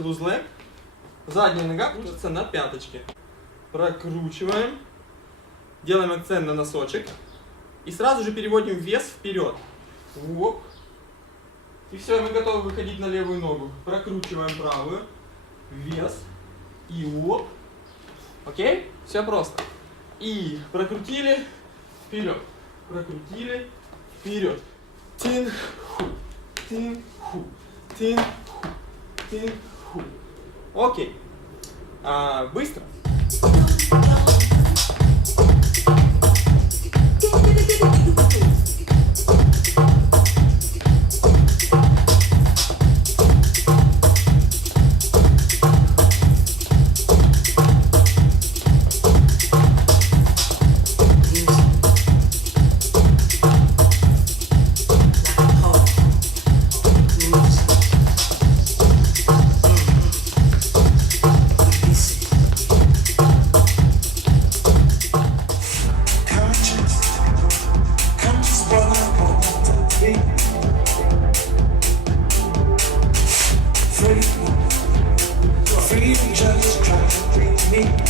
значит узлы. Задняя нога крутится на пяточке. Прокручиваем. Делаем акцент на носочек. И сразу же переводим вес вперед. Оп. И все, мы готовы выходить на левую ногу. Прокручиваем правую. Вес. И оп. Окей? Все просто. И прокрутили. Вперед. Прокрутили. Вперед. Тин, ху. Тин, ху. Тин, ху. Тин, ху. Окей. Быстро. Free, just try to breathe me.